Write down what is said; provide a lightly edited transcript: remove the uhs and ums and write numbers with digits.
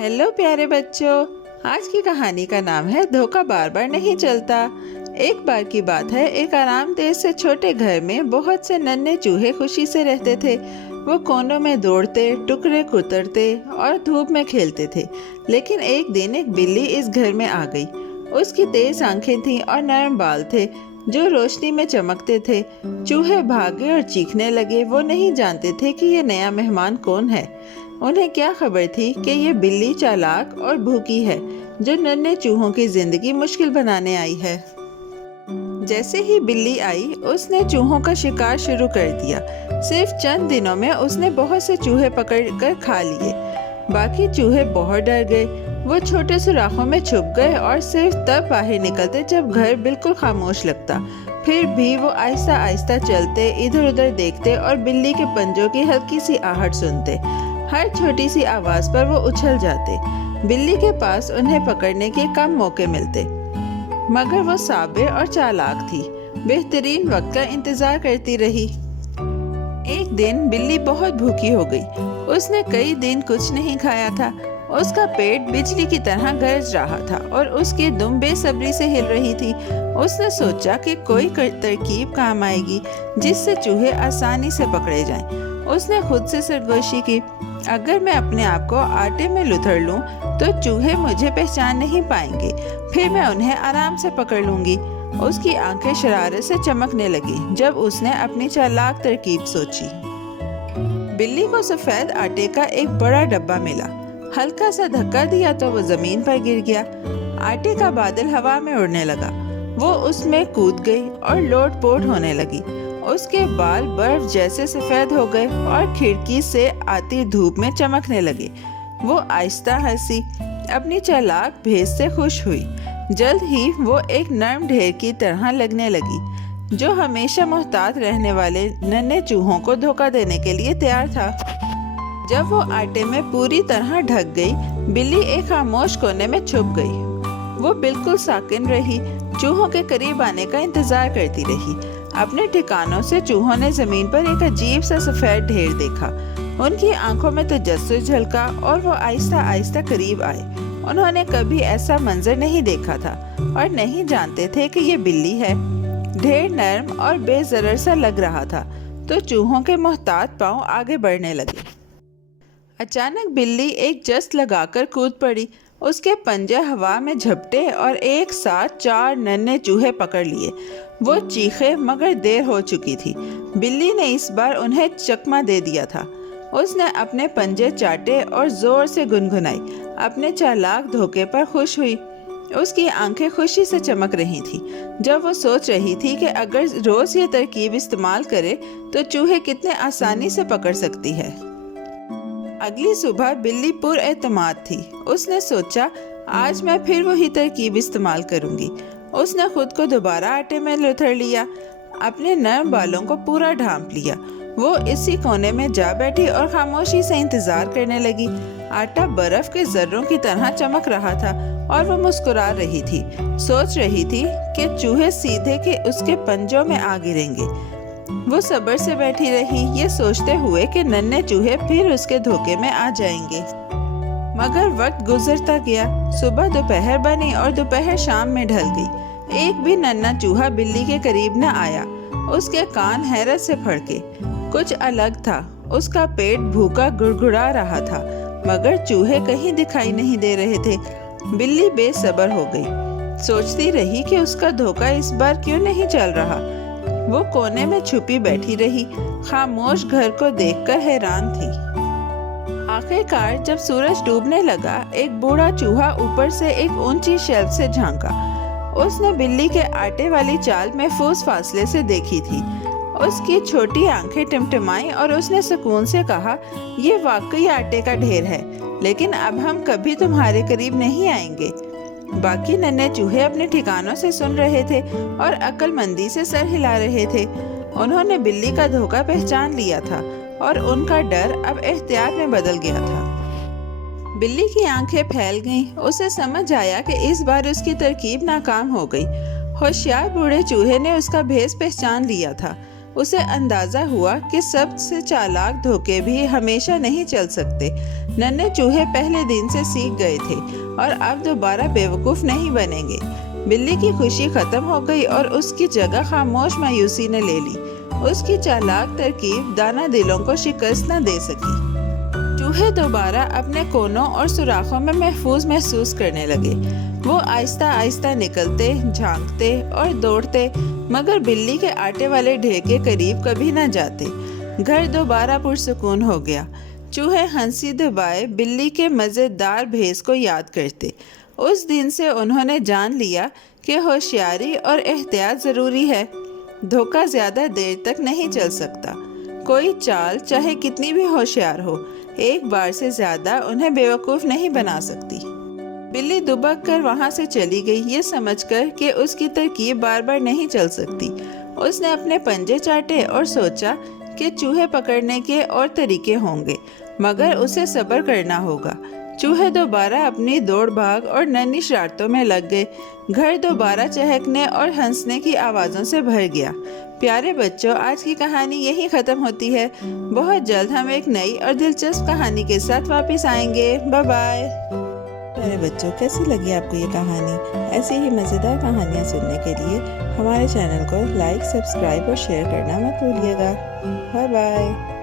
Hello प्यारे बच्चों, आज की कहानी का नाम है धोखा बार बार नहीं चलता। एक बार की बात है, एक आरामदेह से छोटे घर में बहुत से नन्हे चूहे खुशी से रहते थे। वो कोनों में दौड़ते, टुकड़े कुतरते और धूप में खेलते थे। लेकिन एक दिन एक बिल्ली इस घर में आ गई। उसकी तेज आंखें थीं और नरम बाल थे जो रोशनी में चमकते थे। चूहे भागे और चीखने लगे। वो नहीं जानते थे कि ये नया मेहमान कौन है। उन्हें क्या खबर थी कि ये बिल्ली चालाक और भूखी है जो नन्हे चूहों की जिंदगी मुश्किल बनाने आई है। जैसे ही बिल्ली आई, उसने चूहों का शिकार शुरू कर दिया। सिर्फ चंद दिनों में उसने बहुत से चूहे पकड़कर खा लिए। बाकी चूहे बहुत डर गए। वो छोटे सुराखों में छुप गए और सिर्फ तब बाहर निकलते जब घर बिल्कुल खामोश लगता। फिर भी वो आहिस्ता आहिस्ता चलते, इधर उधर देखते और बिल्ली के पंजों की हल्की सी आहट सुनते। हर छोटी सी आवाज पर वो उछल जाते। बिल्ली के पास उन्हें पकड़ने के कम मौके मिलते, मगर वो साबिर और चालाक थी। बेहतरीन वक्त का इंतजार करती रही। एक दिन बिल्ली बहुत भूखी हो गई। उसने कई दिन कुछ नहीं खाया था। उसका पेट बिजली की तरह गरज रहा था और उसकी दुम बेसब्री से हिल रही थी। उसने सोचा कि कोई तरकीब काम आएगी जिससे चूहे आसानी से पकड़े जाएं। उसने खुद से सरगोशी की, अगर मैं अपने आप को आटे में लुथड़ लूं तो चूहे मुझे पहचान नहीं पाएंगे। फिर मैं उन्हें आराम से पकड़ लूंगी। उसकी आंखें शरारत से चमकने लगी जब उसने अपनी चालाक तरकीब सोची। बिल्ली को सफेद आटे का एक बड़ा डब्बा मिला। हल्का सा धक्का दिया तो वो जमीन पर गिर गया। आटे का बादल हवा में उड़ने लगा। वो उसमें कूद गई और लोट-पोट होने लगी। उसके बाल बर्फ जैसे सफेद हो गए और खिड़की से आती धूप में चमकने लगे। वो आहिस्ता हंसी, अपनी चालाक भेस से खुश हुई। जल्द ही वो एक नर्म ढेर की तरह लगने लगी जो हमेशा मोहतात रहने वाले नन्हे चूहों को धोखा देने के लिए तैयार था। जब वो आटे में पूरी तरह ढक गई, बिल्ली एक खामोश कोने में छुप गई। वो बिल्कुल साकिन रही, चूहों के करीब आने का इंतजार करती रही। अपने ठिकानों से चूहों ने जमीन पर एक अजीब सा सफेद ढेर देखा। उनकी आंखों में तजस्सुस झलका और वो आहिस्ता आहिस्ता करीब आए। उन्होंने कभी ऐसा मंजर नहीं देखा था और नहीं जानते थे कि ये बिल्ली है। ढेर नर्म और बेजरर सा लग रहा था तो चूहों के मोहतात पांव आगे बढ़ने लगे। अचानक बिल्ली एक जस्त लगाकर कूद पड़ी। उसके पंजे हवा में झपटे और एक साथ 4 नन्हे चूहे पकड़ लिए। वो चीखे, मगर देर हो चुकी थी। बिल्ली ने इस बार उन्हें चकमा दे दिया था। उसने अपने पंजे चाटे और जोर से गुनगुनाई। अपने चालाक धोखे पर खुश हुई। उसकी आंखें खुशी से चमक रही थी जब वो सोच रही थी कि अगर रोज ये तरकीब इस्तेमाल करे तो चूहे कितने आसानी से पकड़ सकती है। अगली सुबह बिल्ली पुरएतमाद थी। उसने सोचा, आज मैं फिर वही तरकीब इस्तेमाल करूंगी। उसने खुद को दोबारा आटे में लुथड़ लिया, अपने नरम बालों को पूरा ढांप लिया। वो इसी कोने में जा बैठी और खामोशी से इंतजार करने लगी। आटा बर्फ के जर्रों की तरह चमक रहा था और वो मुस्कुरा रही थी। सोच रही थी कि चूहे सीधे के उसके पंजों में आ गिरेंगे। वो सब्र से बैठी रही, ये सोचते हुए कि नन्हे चूहे फिर उसके धोखे में आ जाएंगे। मगर वक्त गुजरता गया। सुबह दोपहर बनी और दोपहर शाम में ढल गई। एक भी नन्हा चूहा बिल्ली के करीब न आया। उसके कान हैरत से फड़के। कुछ अलग था। उसका पेट भूखा गुड़गुड़ा रहा था, मगर चूहे कहीं दिखाई नहीं दे रहे थे। बिल्ली बेसब्र हो गई। सोचती रही कि उसका धोखा इस बार क्यों नहीं चल रहा। वो कोने में छुपी बैठी रही, खामोश घर को देखकर हैरान थी। आखिरकार जब सूरज डूबने लगा, एक बूढ़ा चूहा ऊपर से एक ऊंची शेल्फ से झांका। उसने बिल्ली के आटे वाली चाल महफूज फासले से देखी थी। उसकी छोटी आंखें टिमटिमाई और उसने सुकून से कहा, ये वाकई आटे का ढेर है, लेकिन अब हम कभी तुम्हारे करीब नहीं आएंगे। बाकी नन्हे चूहे अपने ठिकानों से सुन रहे थे और अक्लमंदी से सर हिला रहे थे। उन्होंने बिल्ली का धोखा पहचान लिया था और उनका डर अब एहतियात में बदल गया था। बिल्ली की आंखें फैल गईं। उसे समझ आया कि इस बार उसकी तरकीब नाकाम हो गई। होशियार बूढ़े चूहे ने उसका भेस पहचान लिया था। उसे अंदाजा हुआ कि सबसे चालाक धोखे भी हमेशा नहीं चल सकते। नन्हे चूहे पहले दिन से सीख गए थे और अब दोबारा बेवकूफ नहीं बनेंगे। बिल्ली की खुशी खत्म हो गई और उसकी जगह खामोश मायूसी ने ले ली। उसकी चालाक तरकीब दाना दिलों को शिकस्त न दे सकी। चूहे दोबारा अपने कोनों और सुराखों में महफूज महसूस करने लगे। वो आहिस्ता आहिस्ता निकलते, झांकते और दौड़ते, मगर बिल्ली के आटे वाले ढेर के करीब कभी न जाते। घर दोबारा पुरसुकून हो गया। चूहे हंसी दबाए बिल्ली के मज़ेदार भेस को याद करते। उस दिन से उन्होंने जान लिया कि होशियारी और एहतियात ज़रूरी है। धोखा ज़्यादा देर तक नहीं चल सकता। कोई चाल चाहे कितनी भी होशियार हो, एक बार से ज़्यादा उन्हें बेवकूफ़ नहीं बना सकती। बिल्ली दुबक कर वहाँ से चली गई, ये समझकर कि उसकी तरकीब बार बार नहीं चल सकती। उसने अपने पंजे चाटे और सोचा कि चूहे पकड़ने के और तरीके होंगे, मगर उसे सब्र करना होगा। चूहे दोबारा अपनी दौड़ भाग और नन्ही शरारतों में लग गए। घर दोबारा चहकने और हंसने की आवाज़ों से भर गया। प्यारे बच्चों, आज की कहानी यहीं ख़त्म होती है। बहुत जल्द हम एक नई और दिलचस्प कहानी के साथ वापस आएंगे। Bye bye. प्यारे बच्चों, कैसी लगी आपको ये कहानी? ऐसी ही मज़ेदार कहानियाँ सुनने के लिए हमारे चैनल को लाइक, सब्सक्राइब और शेयर करना मत भूलिएगा। Bye bye.